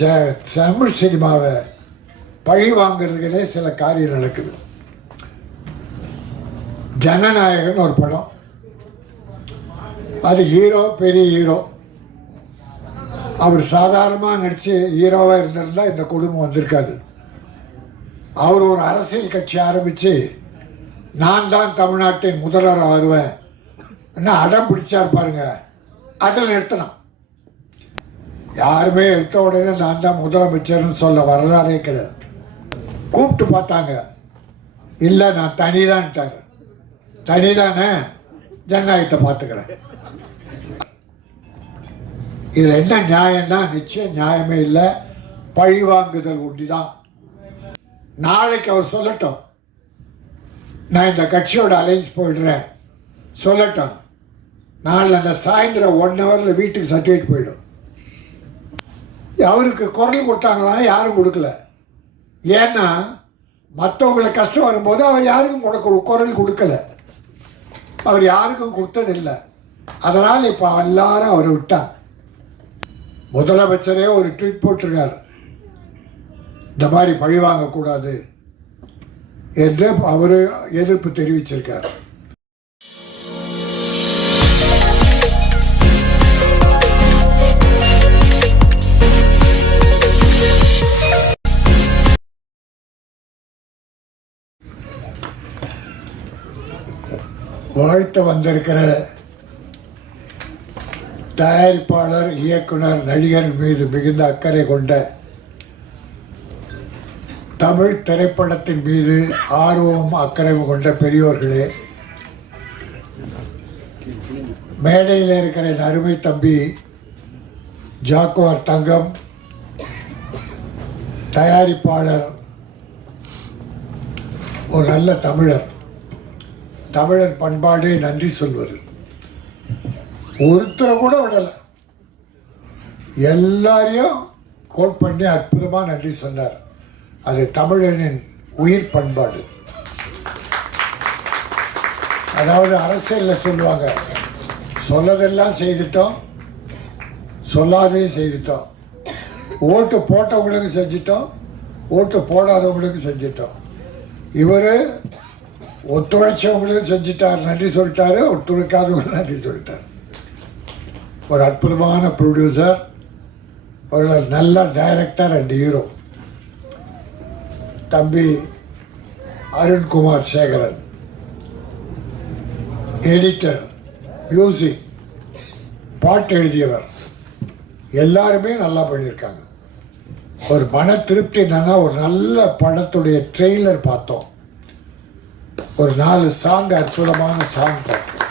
ஜ தமிழ் சினிமாவை பழி வாங்குறதுக்குனே சில காரியம் நடக்குது. ஜனநாயகன் ஒரு படம். அது ஹீரோ பெரிய ஹீரோ. அவர் சாதாரணமாக நடித்து ஹீரோவாக இருந்திருந்தால் இந்த குடும்பம் வந்திருக்காது. அவர் ஒரு அரசியல் கட்சி ஆரம்பித்து நான் தான் தமிழ்நாட்டின் முதல்வர் வருவேன். என்ன அடம் பிடிச்சா இருப்பாருங்க அதில் நிறுத்தணும். யாருமே எடுத்த உடனே நான் தான் முதலமைச்சர்னு சொல்ல வரலாறே கிடையாது. கூப்பிட்டு பார்த்தாங்க. இல்லை நான் தனிதானிட்டாங்க தனி தானே ஜனநாயகத்தை பார்த்துக்கிறேன். இதில் என்ன நியாயம்னா நிச்சயம் நியாயமே இல்லை. பழி வாங்குதல் உண்டிதான். நாளைக்கு அவர் சொல்லட்டும். நான் இந்த கட்சியோட அலைன்ஸ் போயிடுறேன். சொல்லட்டும். நாளை அந்த சாயந்தரம் ஒன் ஹவரில் வீட்டுக்கு சர்டிஃபிகேட் போயிடும். அவருக்கு குரல் கொடுத்தாங்களா? யாரும் கொடுக்கல. ஏன்னா மற்றவங்களை கஷ்டம் வரும்போது அவர் யாருக்கும் கொடுக்க குரல் கொடுக்கல. அவர் யாருக்கும் கொடுத்ததில்லை. அதனால் இப்போ எல்லாரும் அவரை விட்டாங்க. முதலமைச்சரே ஒரு ட்வீட் போட்டிருக்கார். இந்த மாதிரி பழி வாங்கக்கூடாது என்று அவர் எதிர்ப்பு தெரிவிச்சிருக்கார். வாழ்த்த வந்திருக்கிற தயாரிப்பாளர் இயக்குனர் நடிகர் மீது மிகுந்த அக்கறை கொண்ட தமிழ் திரைப்படத்தின் மீது ஆர்வம் அக்கறையும் கொண்ட பெரியோர்களே மேடையில் இருக்கிற என் அருமை தம்பி ஜாக்குவார் தங்கம் தயாரிப்பாளர் ஒரு நல்ல தமிழர். தமிழர் பண்பாடே நன்றி சொல்வது. ஒருத்தரை கூட விடலை. எல்லாரையும் கோட் பண்ணி அற்புதமாக நன்றி சொன்னார். அது தமிழனின் உயிர் பண்பாடு. அதாவது அரசியலில் சொல்லுவாங்க சொல்லதெல்லாம் செய்துட்டோம் சொல்லாதையும் செய்துட்டோம். ஓட்டு போட்டவங்களுக்கு செஞ்சிட்டோம் ஓட்டு போடாதவங்களுக்கு செஞ்சிட்டோம். இவர் ஒத்துழைச்சவங்களையும் செஞ்சிட்டார் நன்றி சொல்லிட்டாரு ஒத்துழைக்காதவங்களும் நன்றி சொல்லிட்டார். ஒரு அற்புதமான ப்ரொடியூசர் ஒரு நல்ல டைரக்டர் அண்ட் ஹீரோ தம்பி அருண்குமார் சேகரன். எடிட்டர் மியூசிக் பாட்டு எழுதியவர். எல்லாருமே நல்லா பண்ணியிருக்காங்க. ஒரு மன திருப்தி என்னன்னா ஒரு நல்ல படத்துடைய ட்ரெய்லர் பார்த்தோம். ஒரு நாலு சாங் அற்புதமான சாங் பார்த்தோம்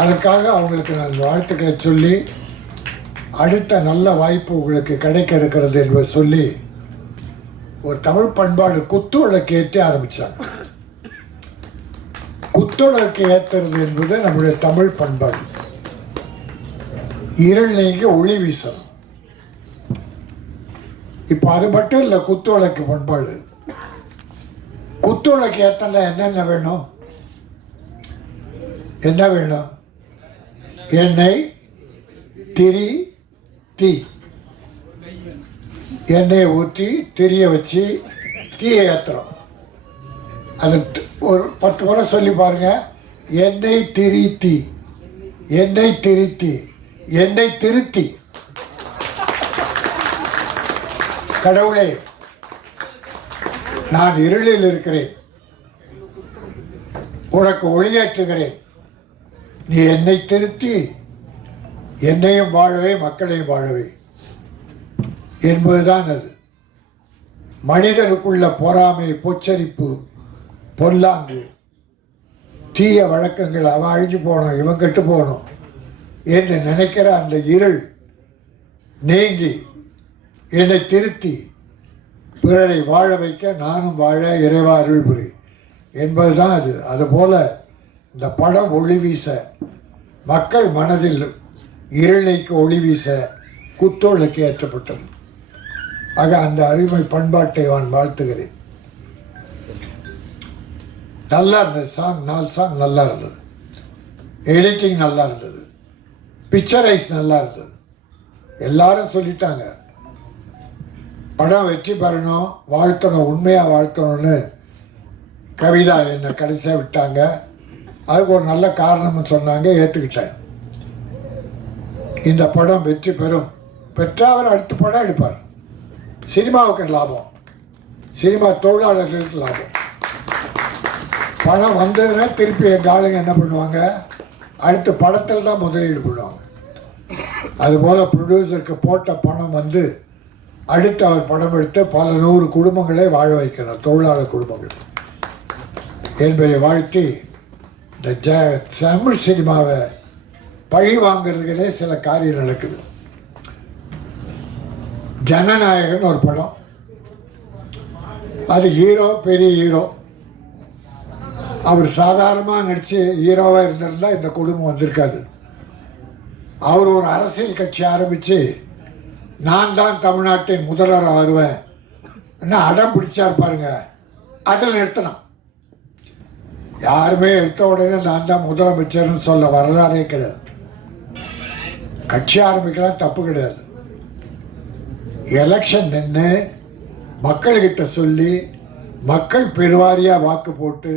அதற்காக அவங்களுக்கு நான் வாழ்த்துக்களை சொல்லி அடுத்த நல்ல வாய்ப்பு உங்களுக்கு கிடைக்க இருக்கிறது என்பதை சொல்லி ஒரு தமிழ் பண்பாடு குத்துவிளக்கு ஏற்றி ஆரம்பித்தாங்க குத்துவிளக்கு ஏற்றுறது என்பது நம்முடைய தமிழ் பண்பாடு. இருள் நீங்க ஒளி வீசணும் இப்போ அது மட்டும் இல்லை குத்துவிளக்கு பண்பாடு. குத்துழைக்கு ஏற்றல என்னென்ன வேணும்? என்ன வேணும்? எண்ணெய் திரி தீ. எண்ணெயை ஊற்றி திரிய வச்சு தீயை ஏற்றுறோம் அது ஒரு பத்து முறை சொல்லி பாருங்கள் எண்ணெய் திரி தீ. எண்ணெய் திருத்தி எண்ணெய் திருத்தி கடவுளே நான் இருளில் இருக்கிறேன். உனக்கு ஒளியேற்றுகிறேன். நீ என்னை திருத்தி என்னையும் வாழவே மக்களையும் வாழவே. என்பதுதான் அது. மனிதனுக்குள்ள பொறாமை பொச்சரிப்பு பொல்லாங்கு தீய வழக்கங்கள் அவன் அழிஞ்சு போனோம் இவன் கெட்டு போகணும் என்று நினைக்கிற அந்த இருள் நீங்கி என்னை திருத்தி பிறரை வாழ வைக்க நானும் வாழ இறைவா அருள் புரி. என்பதுதான் அது. அதுபோல் இந்த படம் ஒளி வீச மக்கள் மனதில் இருளைக்கு ஒளி வீச குத்தோளுக்கு ஏற்றப்பட்டது. ஆக அந்த அருமை பண்பாட்டை நான் வாழ்த்துகிறேன். நல்லா இருந்தது. சாங் நாலு சாங் நல்லா இருந்தது. எடிட்டிங் நல்லா இருந்தது. பிக்சரைஸ் நல்லா இருந்தது. எல்லாரும் சொல்லிட்டாங்க. படம் வெற்றி பெறணும் வாழ்த்தணும் உண்மையாக வாழ்த்தணும்னு கவிதா என்னை கடைசியாக விட்டாங்க. அதுக்கு ஒரு நல்ல காரணம்னு சொன்னாங்க ஏற்றுக்கிட்டேன் இந்த படம் வெற்றி பெறும். பெற்றால் அவர் அடுத்த படம் எடுப்பார். சினிமாவுக்கு லாபம். சினிமா தொழிலாளர்களுக்கு லாபம். பணம் வந்ததுன்னா திருப்பி எங்கள் ஆளுங்க என்ன பண்ணுவாங்க? அடுத்த படத்தில் தான் முதலீடு பண்ணுவாங்க. அதுபோல் ப்ரொடியூசருக்கு போட்ட பணம் வந்து அடுத்து அவர் படம் எடுத்து பல நூறு குடும்பங்களை வாழ வைக்கிறார் தொழிலாளர் குடும்பங்கள். என்பதை வாழ்த்தி இந்த ஜ தமிழ் சினிமாவை பழி வாங்கிறதுக்குனே சில காரியம் நடக்குது. ஜனநாயகன் ஒரு படம். அது ஹீரோ பெரிய ஹீரோ. அவர் சாதாரணமாக நடித்து ஹீரோவாக இருந்திருந்தால் இந்த குடும்பம் வந்திருக்காது. அவர் ஒரு அரசியல் கட்சி ஆரம்பித்து நான் தான் தமிழ்நாட்டின் முதல்வராக வருவேன். என்ன அடம் பிடிச்சார் பாருங்க. அதில் நிறுத்தணும். யாருமே எடுத்த உடனே நான் தான் முதலமைச்சர்னு சொல்ல வரலாறே கிடையாது. கட்சி ஆரம்பிக்கலாம் தப்பு கிடையாது. எலெக்ஷன் நின்று மக்கள்கிட்ட சொல்லி மக்கள் பெருவாரியாக வாக்கு போட்டு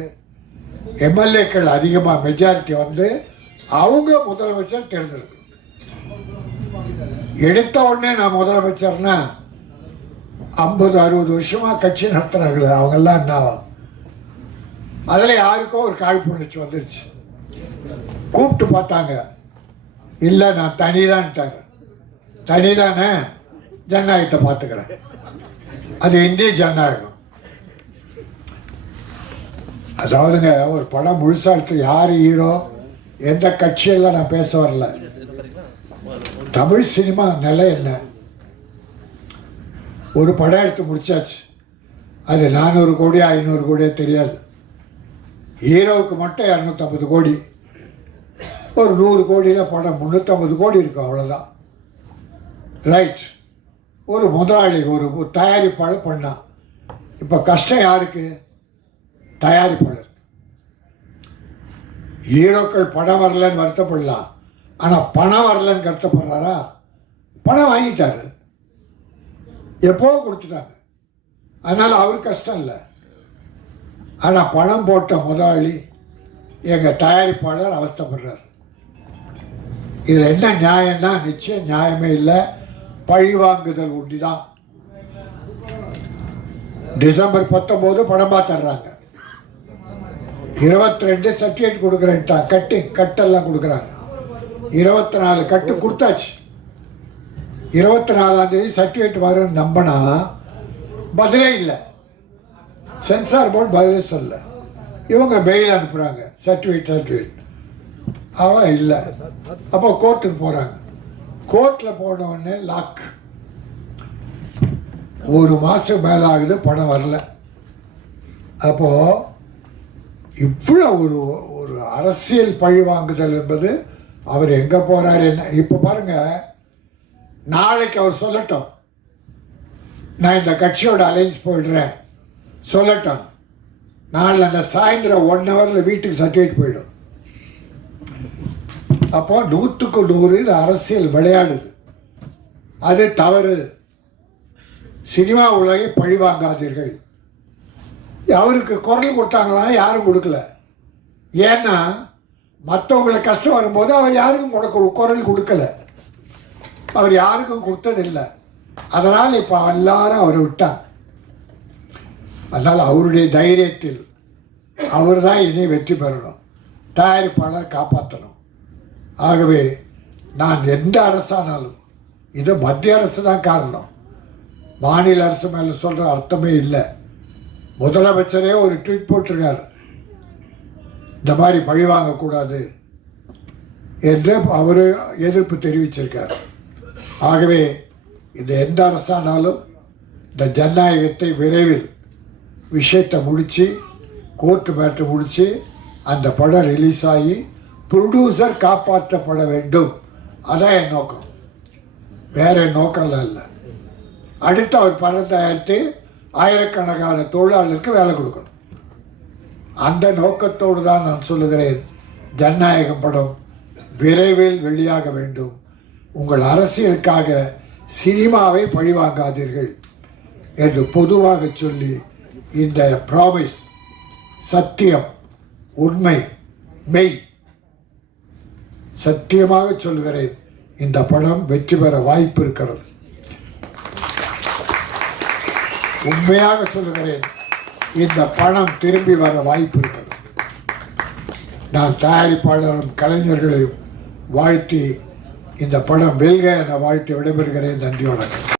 எம்எல்ஏக்கள் அதிகமாக மெஜாரிட்டி வந்து அவங்க முதலமைச்சர் தேர்ந்தெடுக்கணும். எடுத்த உடனே நான் முதலமைச்சர்னா ஐம்பது அறுபது வருஷமாக கட்சி நடத்துகிறாங்களே அவங்கெல்லாம் என்ன? அதில் யாருக்கோ ஒரு காழ்ப்புணர்ச்சி வந்துருச்சு. கூப்பிட்டு பார்த்தாங்க. இல்லை நான் தனிதான்ட்டாங்க. தனிதானே ஜனநாயகத்தை பார்த்துக்கிறேன். அது இந்திய ஜனநாயகம். அதாவதுங்க ஒரு படம் முழுசாக எடுத்து யார் ஹீரோ எந்த கட்சியெல்லாம் நான் பேச வரல. தமிழ் சினிமா நிலை என்ன ஒரு படம் எடுத்து முடிச்சாச்சு. அது நானூறு கோடி ஐநூறு கோடியே தெரியாது. ஹீரோவுக்கு மட்டும் இரநூத்தம்பது கோடி. ஒரு நூறு கோடியில் படம் முந்நூற்றம்பது கோடி இருக்கும் அவ்வளோதான் ரைட் ஒரு முதலாளி ஒரு தயாரிப்பாளர் பண்ணான் இப்போ கஷ்டம் யாருக்கு? தயாரிப்பாளர் ஹீரோக்கள் படம் வரலன்னு வருத்தப்படலாம். ஆனால் பணம் வரலன்னு கஷ்டப்படுறாரா? பணம் வாங்கிட்டாரு. எப்போ கொடுத்துட்டாங்க? அதனால் அவர் கஷ்டம் இல்லை. ஆனால் பணம் போட்ட முதலாளி எங்கள் தயாரிப்பாளர் அவஸ்தப்படுறார். இதில் என்ன நியாயம்னா நிச்சயம் நியாயமே இல்லை. பழி வாங்குதல் ஒண்டிதான் டிசம்பர் பத்தொம்போது பணமாக தர்றாங்க இருபத்தி ரெண்டு சர்டிஃபிகேட் கொடுக்குறேன்ட்டா கட்டு கட்டெல்லாம் கொடுக்குறாங்க. இருபத்தி நாலு கட்டு கொடுத்தாச்சு. இருபத்தி நாலாம் தேதி சர்டிஃபிகேட் வரும்னு நம்பினா பதிலே இல்லை. சென்சார் போர்டு பதிலே சொல்ல இவங்க மெயில் அனுப்புகிறாங்க சர்டிஃபிகேட் சர்டிஃபிகேட். அவன் இல்லை. அப்போ கோர்ட்டுக்கு போகிறாங்க கோர்ட்டில் போன உடனே லாக் ஒரு மாதம் மேலே ஆகுது பணம் வரல. அப்போது இவ்வளோ ஒரு ஒரு அரசியல் பழி வாங்குதல் என்பது அவர் எங்கே போகிறார் என்ன? இப்போ பாருங்க நாளைக்கு அவர் சொல்லட்டும். நான் இந்த கட்சியோட அலைன்ஸ் போயிடுறேன். சொல்லட்டும். நாளை அந்த சாயந்தரம் ஒன் ஹவரில் வீட்டுக்கு சர்டிஃபிகேட் போயிடும். அப்போ நூற்றுக்கு நூறு அரசியல் விளையாடுது. அது தவறு. சினிமா உலகை பழிவாங்காதீர்கள். அவருக்கு குரல் கொடுத்தாங்களா? யாரும் கொடுக்கல. ஏன்னா மற்றவங்களை கஷ்டம் வரும்போது அவர் யாருக்கும் கொடுக்க குரல் கொடுக்கல. அவர் யாருக்கும் கொடுத்ததில்லை. அதனால் இப்போ எல்லாரும் அவரை விட்டார். அதனால் அவருடைய தைரியத்தில் அவர் தான் இனி வெற்றி பெறணும். தயாரிப்பாளர் காப்பாற்றணும். ஆகவே நான் எந்த அரசானாலும் இது மத்திய அரசு தான் காரணம். மாநில அரசு மேலே சொல்கிற அர்த்தமே இல்லை. முதலமைச்சரே ஒரு ட்வீட் போட்டிருக்கார். இந்த மாதிரி பழி வாங்கக்கூடாது என்று அவர் எதிர்ப்பு தெரிவிச்சிருக்கார். ஆகவே இந்த எந்த அரசானாலும் இந்த ஜனநாயகத்தை விரைவில் விஷயத்தை முடித்து கோர்ட்டு மேட்ரு முடித்து அந்த படம் ரிலீஸ் ஆகி ப்ரொடியூசர் காப்பாற்றப்பட வேண்டும். அதான் என் நோக்கம். வேற நோக்கம்லாம் இல்லை. அடுத்து அவர் படம் தயாரித்து ஆயிரக்கணக்கான தொழிலாளருக்கு வேலை கொடுக்கணும். அந்த நோக்கத்தோடு தான் நான் சொல்லுகிறேன். ஜனநாயகம் படம் விரைவில் வெளியாக வேண்டும். உங்கள் அரசியலுக்காக சினிமாவை பழிவாங்காதீர்கள் என்று பொதுவாக சொல்லி இந்த ப்ராமிஸ் சத்தியம் உண்மை மெய் சத்தியமாக சொல்கிறேன் இந்த படம் வெற்றி பெற வாய்ப்பு இருக்கிறது. உண்மையாக சொல்கிறேன் இந்த பணம் திரும்பி வர வாய்ப்பு இருக்கிறது. நான் தயாரிப்பாளரும் கலைஞர்களையும் வாழ்த்தி இந்த படம் வெல்க என வாழ்த்தி விடைபெறுகிறேன். நன்றி வணக்கம்.